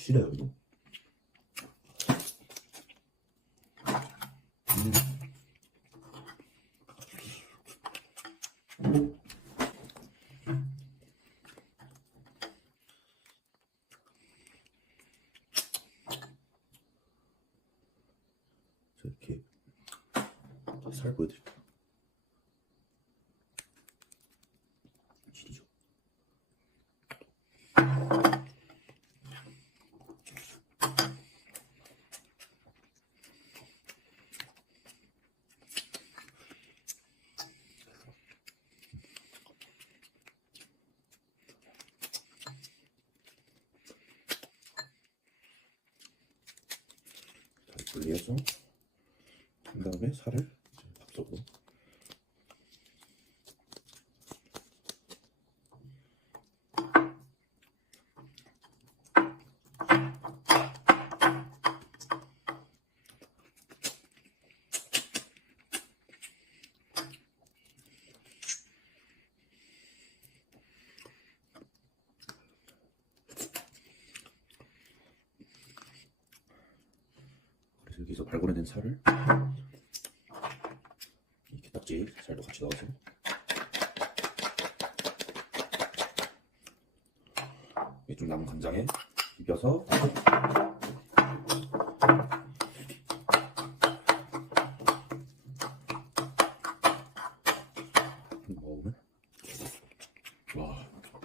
싫어요 이거. 자, 이렇게 살 보여드릴게요. 질이죠. 잘 분리해서 그 다음에 살을 밥속으로 여기서 발굴해낸 살을 이 게딱지 살도 같이 넣어서 좀 남은 간장에 비벼서